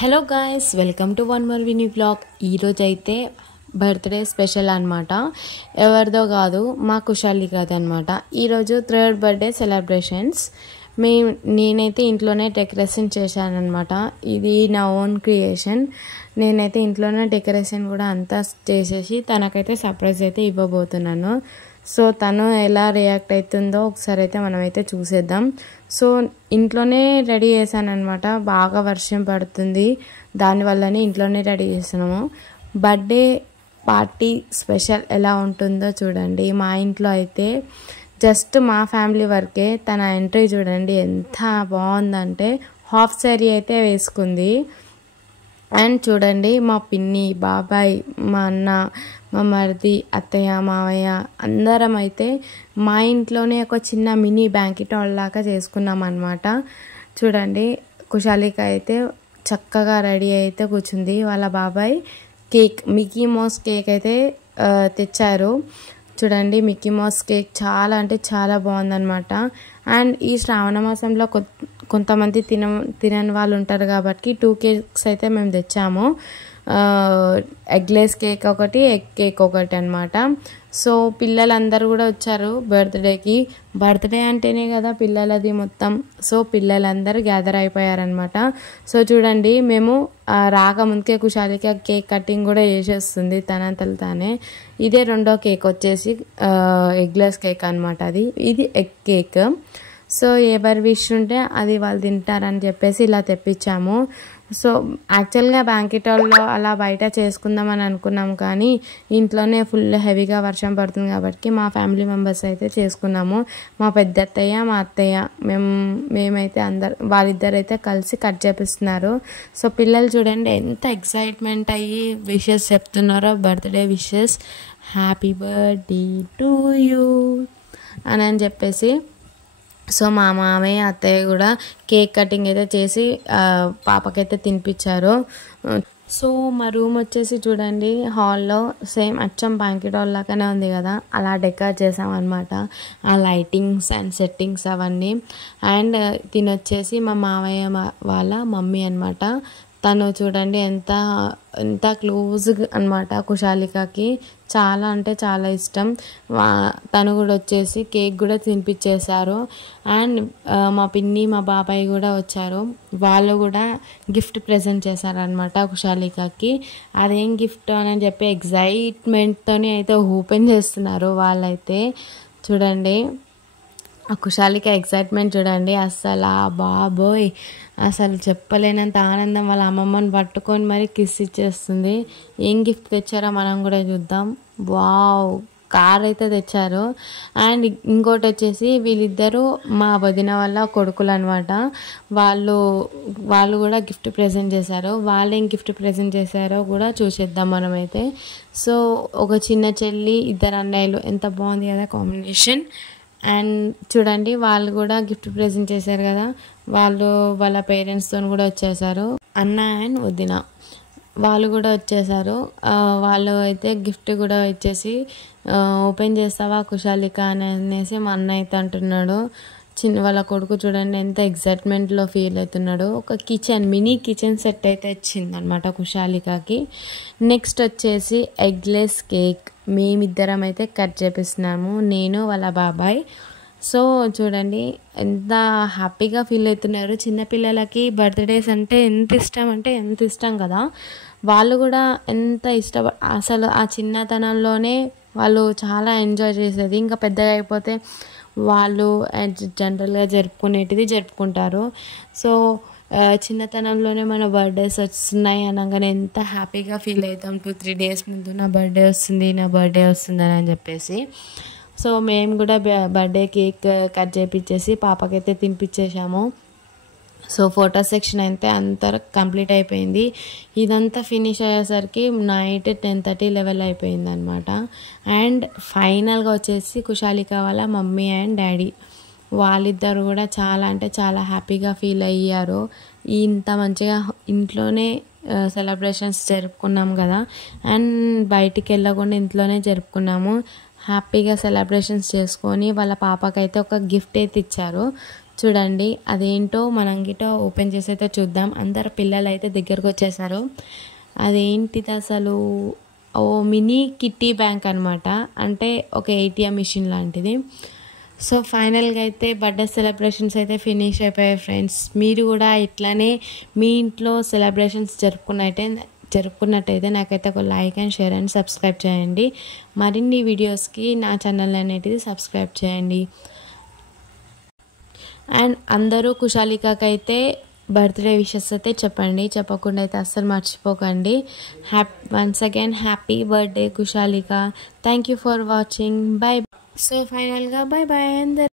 Hello guys, welcome to one more Vini blog. ఈరోజు అయితే birthday special అనమాట. ఎవరిదో కాదు, మా కుశాలి కాదు అనమాట. ఈరోజు 3rd బర్త్డే సెలబ్రేషన్స్. నేనైతే ఇంట్లోనే డెకరేషన్ చేశానమాట. ఇది నా ఓన్ క్రియేషన్. నేనైతే ఇంట్లోనే డెకరేషన్ కూడా అంతా చేసేసి తనకైతే సర్ప్రైజ్ అయితే ఇవ్వబోతున్నాను. సో తను ఎలా రియాక్ట్ అవుతుందో ఒకసారి అయితే మనమైతే చూసేద్దాం. సో ఇంట్లోనే రెడీ చేశాను అనమాట. బాగా వర్షం పడుతుంది, దానివల్లనే ఇంట్లోనే రెడీ చేస్తున్నాము. బర్త్డే పార్టీ స్పెషల్ ఎలా ఉంటుందో చూడండి. మా ఇంట్లో అయితే జస్ట్ మా ఫ్యామిలీ వరకే. తన ఎంట్రీ చూడండి ఎంత బాగుందంటే, హాఫ్ శారీ అయితే వేసుకుంది. అండ్ చూడండి, మా పిన్ని, బాబాయ్, మా అన్న, మా మరిది, అత్తయ్య, మావయ్య అందరం అయితే మా ఇంట్లోనే ఒక చిన్న మినీ బ్యాంకెట్ హాల్ లాగా చేసుకున్నాం అనమాట. చూడండి, కుశాలిక అయితే చక్కగా రెడీ అయితే కూర్చుంది. వాళ్ళ బాబాయ్ కేక్, మిక్కీ మౌస్ కేక్ అయితే తెచ్చారు. చూడండి, మిక్కీ మౌస్ కేక్ చాలా అంటే చాలా బాగుందన్నమాట. అండ్ ఈ శ్రావణ మాసంలో కొంతమంది తినని వాళ్ళు ఉంటారు కాబట్టి 2 కేక్స్ అయితే మేము తెచ్చాము. ఎగ్లెస్ కేక్ ఒకటి, ఎగ్ కేక్ ఒకటి అనమాట. సో పిల్లలందరూ కూడా వచ్చారు బర్త్డేకి. బర్త్డే అంటేనే కదా పిల్లలది మొత్తం. సో పిల్లలందరూ గ్యాదర్ అయిపోయారనమాట. సో చూడండి, మేము రాకముందుకే కుశాలిక కేక్ కటింగ్ కూడా చేసేస్తుంది తనంతలు తానే. ఇదే రెండో కేక్ వచ్చేసి ఎగ్లెస్ కేక్ అనమాట. ఇది ఎగ్ కేక్. సో ఎవరి విష్ ఉంటే అది వాళ్ళు తింటారని చెప్పేసి ఇలా తెప్పించాము. సో యాక్చువల్గా బ్యాంకెట్ హాల్లో అలా బయట చేసుకుందామని అనుకున్నాం, కానీ ఇంట్లోనే ఫుల్ హెవీగా వర్షం పడుతుంది కాబట్టి మా ఫ్యామిలీ మెంబర్స్ అయితే చేసుకున్నాము. మా పెద్ద అత్తయ్య, మా అత్తయ్య, మేమైతే వాళ్ళిద్దరు అయితే కలిసి కట్ చేపిస్తున్నారు. సో పిల్లలు చూడండి ఎంత ఎక్సైట్మెంట్ అయ్యి విషెస్ చెప్తున్నారో, birthday wishes, happy birthday to you అని చెప్పేసి. సో మా మామయ్య, అత్తయ్య కూడా కేక్ కటింగ్ అయితే చేసి పాపకైతే తినిపించారు. సో మా రూమ్ వచ్చేసి చూడండి, హాల్లో సేమ్ అచ్చం బ్యాంకెట్ హాల్ లాగానే ఉంది కదా, అలా డెకరేట్ చేసామన్నమాట. ఆ లైటింగ్స్ అండ్ సెట్టింగ్స్ అవన్నీ. అండ్ తినొచ్చేసి మా మామయ్య వాళ్ళ మమ్మీ అనమాట. తను చూడండి ఎంత క్లోజ్ అనమాట కుశాలికకి. చాలా అంటే చాలా ఇష్టం. తను కూడా వచ్చేసి కేక్ కూడా తినిపించేశారు. అండ్ మా పిన్ని, మా బాబాయ్ కూడా వచ్చారు. వాళ్ళు కూడా గిఫ్ట్ ప్రజెంట్ చేశారనమాట కుశాలికకి. అదేం గిఫ్ట్ అని చెప్పి ఎగ్జైట్మెంట్తోని అయితే ఓపెన్ చేస్తున్నారు వాళ్ళైతే. చూడండి, ఆ కుశాలిక ఎక్సైట్మెంట్ చూడండి అసలు. బాబోయ్, అసలు చెప్పలేనంత ఆనందం. వాళ్ళ అమ్మమ్మని పట్టుకొని మరి కిస్ ఇచ్చేస్తుంది. ఏం గిఫ్ట్ తెచ్చారో మనం కూడా చూద్దాం. వావ్, కార్ అయితే తెచ్చారు. అండ్ ఇంకోటి వచ్చేసి వీళ్ళిద్దరూ మా వదిన వాళ్ళ కొడుకులు అనమాట. వాళ్ళు కూడా గిఫ్ట్ ప్రజెంట్ చేశారు. వాళ్ళు ఏం గిఫ్ట్ ప్రజెంట్ చేశారో కూడా చూసేద్దాం మనమైతే. సో ఒక చిన్న చెల్లి, 2 అన్నయ్యలు, ఎంత బాగుంది కదా కాంబినేషన్. అండ్ చూడండి, వాళ్ళు కూడా గిఫ్ట్ ప్రజెంట్ చేశారు కదా, వాళ్ళ పేరెంట్స్తో కూడా వచ్చేసారు. అన్న అండ్ వదిన వాళ్ళు కూడా వచ్చేసారు. వాళ్ళు అయితే గిఫ్ట్ కూడా ఇచ్చేసి ఓపెన్ చేస్తావా కుశాలిక అనేసి మా అన్న అయితే అంటున్నాడు. వాళ్ళ కొడుకు చూడండి ఎంత ఎగ్జైట్మెంట్లో ఫీల్ అవుతున్నాడు. ఒక మినీ కిచెన్ సెట్ అయితే ఇచ్చింది అనమాట కుశాలికకి. నెక్స్ట్ వచ్చేసి ఎగ్లెస్ కేక్ మేమిద్దరం అయితే కట్ చేపిస్తున్నాము, నేను వాళ్ళ బాబాయ్. సో చూడండి ఎంత హ్యాపీగా ఫీల్ అవుతున్నారు. చిన్నపిల్లలకి బర్త్డేస్ అంటే ఎంత ఇష్టం కదా. వాళ్ళు కూడా ఎంత అసలు ఆ చిన్నతనంలోనే వాళ్ళు చాలా ఎంజాయ్ చేసేది. ఇంకా పెద్దగా అయిపోతే వాళ్ళు జనరల్గా జరుపుకుంటారు. సో చిన్నతనంలోనే మన బర్త్డేస్ వస్తున్నాయి అనగానే ఎంత హ్యాపీగా ఫీల్ అవుతాం. 2-3 డేస్ ముందు నా బర్త్డే వస్తుంది అని చెప్పేసి. సో మేము కూడా బర్త్డే కేక్ కట్ చేయించేసి పాపకైతే తినిపించేసాము. సో ఫోటో సెక్షన్ అయితే అంతా కంప్లీట్ అయిపోయింది. ఇదంతా ఫినిష్ అయ్యేసరికి నైట్ 10:30, 11 అయిపోయింది అనమాట. అండ్ ఫైనల్గా వచ్చేసి కుశాలిక వాళ్ళ మమ్మీ అండ్ డాడీ వాళ్ళిద్దరు కూడా చాలా అంటే చాలా హ్యాపీగా ఫీల్ అయ్యారు. ఇంత మంచిగా ఇంట్లోనే సెలబ్రేషన్స్ జరుపుకున్నాం కదా, అండ్ బయటికి వెళ్ళకుండా ఇంట్లోనే జరుపుకున్నాము. హ్యాపీగా సెలబ్రేషన్స్ చేసుకొని వాళ్ళ పాపకైతే ఒక గిఫ్ట్ అయితే ఇచ్చారు. చూడండి అదేంటో మనం గిటో ఓపెన్ చేసి అయితే చూద్దాం. అందరు పిల్లలు అయితే దగ్గరకు వచ్చేసారు. అదేంటిది అసలు? ఓ మినీ కిట్టి బ్యాంక్ అనమాట, అంటే ఒక ఏటీఎం మిషన్ లాంటిది. సో ఫైనల్గా అయితే బర్త్డే సెలబ్రేషన్స్ అయితే ఫినిష్ అయిపోయాయి ఫ్రెండ్స్. మీరు కూడా ఇట్లానే మీ ఇంట్లో సెలబ్రేషన్స్ జరుపుకున్నట్టయితే నాకైతే ఒక like and share and subscribe చేయండి. మరిన్ని వీడియోస్కి నా ఛానల్ అనేది సబ్స్క్రైబ్ చేయండి. అండ్ అందరూ కుషాలికైతే బర్త్డే విషెస్ అయితే చెప్పండి, చెప్పకుండా అయితే అస్సలు మర్చిపోకండి. Once again happy birthday Kushalika. Thank you for watching. Bye. So ఫైనల్గా బై బాయ్ అందరు.